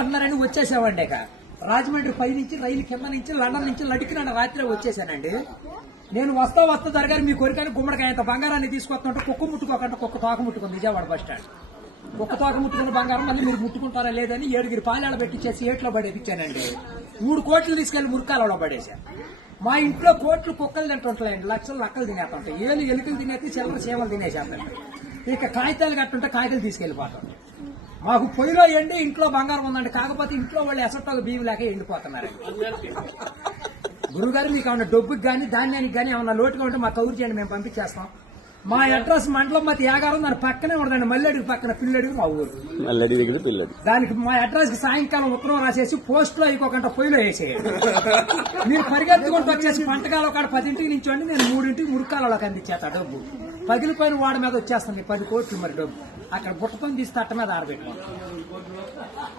అంటున్నారని వచ్చేసామండి. ఇక రాజమండ్రి పై నుంచి రైలు కింద నుంచి లండన్ నుంచి లడికిన రాత్రి వచ్చేసానండి. నేను వస్తా దొరగారు మీ కోరికని గుమ్మడికాయ అంత బంగారాన్ని తీసుకొస్తుంటే కుక్క ముట్టుకోకుండా కుక్క తోక ముట్టుకుంది విజయవాడ బస్ స్టాండ్. కుక్క తోక ముట్టుకున్న బంగారం మళ్ళీ మీరు ముట్టుకుంటారా లేదని 7 పాలేళ్ళ పెట్టించేసి ఏట్లో పడేపించానండి. 3 కోట్లు తీసుకెళ్లి మురికాలలో పడేశాను. మా ఇంట్లో కోట్లు కుక్కలు తింటుంటాయండి, లక్షలు లక్కలు తినేస్తుంటాయి, ఎలుకలు తినేసి చిల్లర సేవలు తినేసేస్తాయి. ఇక కాగితాలు కట్టుంటే కాగితాలు తీసుకెళ్లిపోతాం. మాకు పొయ్యిలో ఎండి ఇంట్లో బంగారం ఉందండి, కాకపోతే ఇంట్లో వాళ్ళు ఎసట్లో బియ్యం లేక ఎండిపోతున్నారు. గురుగారు మీకు ఏమన్నా డబ్బుకి కానీ ధాన్యానికి కానీ ఏమన్నా లోటుగా ఉంటే మా కౌరు చేయండి, మేము పంపించేస్తాం. మా అడ్రస్ మండలం మధ్య యాగారం దాని పక్కనే ఉండదండి, మల్లెడికి పక్కన పిల్లడికి మా ఊరు. దానికి మా అడ్రస్ కి సాయంకాలం ఉత్తరం రాసేసి పోస్ట్ లో అయిపోకుండా పొయ్యిలో వేసేయండి. మీరు పరిగెత్తుకుంటూ వచ్చేసి పంటకాలం కాడ 10ంటికి నుంచోండి, నేను 3ంటికి మురికాలలోకి అందించేస్తా డబ్బు. పగిలిపోయిన వాడి మీద వచ్చేస్తాను 10 కోట్లు మరి డబ్బు. అక్కడ బుట్టతో తీసి తట్ట మీద ఆరబెట్టుకోండి.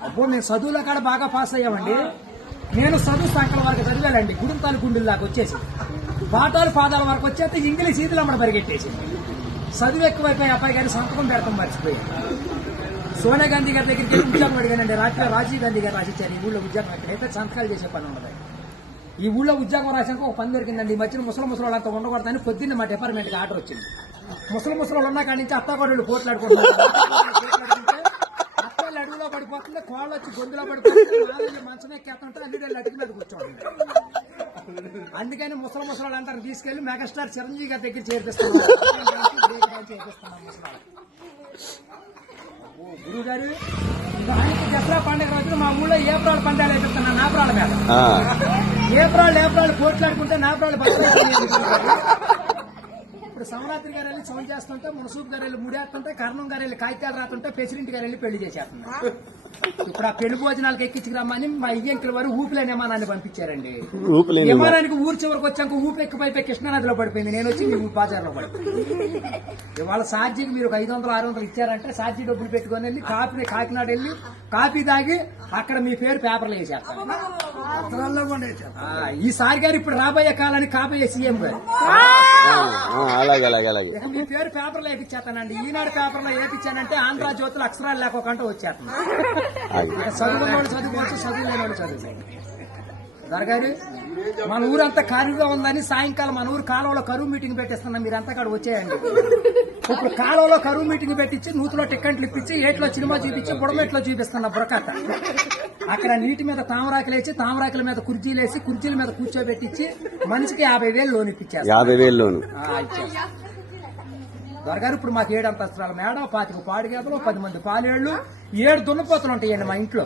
అప్పుడు నేను చదువులో కాడ బాగా పాస్ అయ్యామండి. నేను చదువు సంకల వరకు చదివాలండి, గుడుంతాలు గుండెల దాకా వచ్చేసి పాఠాలు పాదాల వరకు వచ్చేస్తే ఇంగ్లీష్ ఈదులు అమ్మడ పరిగెట్టేసి చదువు ఎక్కువైపోయి అబ్బాయి గారి సంతకం పెడతాం మర్చిపోయాను. సోనియా గాంధీ గారి దగ్గరికి వెళ్ళి ఉద్యోగం అడిగానండి. రాత్రి రాజీవ్ గాంధీ గారు రాసిచ్చారు ఈ ఊళ్ళో ఉద్యోగం ఎక్కడైతే సంతకాలు చేసే పని ఉండదు. ఈ ఊళ్ళో ఉద్యోగం రాసాక ఒక పని దొరికిందండి. ఈ మధ్యన ముసలి అంతా ఉండకూడదని పొద్దున్న మా డిపార్ట్మెంట్కి ఆర్డర్ వచ్చింది. ముసలి ఉన్న కాడి నుంచి అత్తాకోడళ్ళు పోట్లాడుకుంటున్నారు. అత్తలు అడుగులో పడిపోతుంది, కోళ్ళు వచ్చి గొంతులో పడిపోతుంది, మంచం ఎక్కేస్తుంటే అన్ని అడుగు మీద కూర్చోండి. అందుకని ముసలి అంటారు తీసుకెళ్లి మెగాస్టార్ చిరంజీవి గారి దగ్గర చేర్పిస్తున్నాం. గురువు గారు దసరా పండుగ రోజున మా ఊళ్ళో ఏప్రాల్ పందాలు వేపిస్తున్నా నాపరాళ్ళ మీద. ఏప్రాల్ పోట్లాడుకుంటే నాపరాళ్ళు ఇప్పుడు సమరాత్రి గారు వెళ్ళి సౌండ్ చేస్తుంటే, మునసూప్ గారు వెళ్ళి ముడేస్తుంటే, కర్ణం గారు వెళ్ళి కాగితాలు రాస్తుంటే, ప్రెసిడెంట్ గారు వెళ్ళి పెళ్లి చేసేస్తున్నారు. ఇప్పుడు ఆ పెళ్లి భోజనాలకు ఎక్కించుకురమ్మని మా ఇయ్యంకుల వారు ఊపిలేని విమానాన్ని పంపించారండి. విమానానికి ఊరు చివరికి వచ్చాక ఊపిరి ఎక్కిపోయి కృష్ణానదిలో పడిపోయింది. నేను వచ్చి మీ బాజార్లో పడిపోయింది. ఇవాళ ఛార్జీకి మీరు 500-600 ఇచ్చారంటే ఛార్జీ డబ్బులు పెట్టుకుని వెళ్ళి కాకినాడ వెళ్ళి కాఫీ తాగి అక్కడ మీ పేరు పేపర్లు వేసేస్తారు. ఈసారి గారు ఇప్పుడు రాబోయే కాలానికి కాబోయే సీఎం గారు మీ పేరు పేపర్లో వేపించేస్తానండి. ఈనాడు పేపర్లో వేపించానంటే ఆంధ్ర జ్యోతులు అక్షరాలు లేకోకుండా వచ్చేస్తాను. చదువుకున్నవాడు చదువుకోవచ్చు, చదువులేనివాడు చదువు. దొరగారు మన ఊరంతా ఖాళీగా ఉందని సాయంకాలం మన ఊరు కాలువలో కరువు మీటింగ్ పెట్టిస్తున్నాం, మీరంతా కాడ వచ్చేయండి. ఇప్పుడు కాలువలో కరువు మీటింగ్ పెట్టించి నూతులో టిక్కెట్లు ఇప్పించి ఏట్లో సినిమా చూపించి బుడమెట్లో చూపిస్తున్నా బుడకట్ట. అక్కడ నీటి మీద తామరాకులు వేసి తామరాకుల మీద కుర్చీలు వేసి కుర్చీల మీద కూర్చోబెట్టించి మనిషికి 50,000 లోన్ ఇప్పించారు. 50,000 లోన్ దొరగారు ఇప్పుడు మాకు 7 అంతస్తుల మేడ, 25 పాడి గేదలు, 10 మంది పాలేళ్లు, 7 దున్నపోతులు ఉంటాయండి మా ఇంట్లో.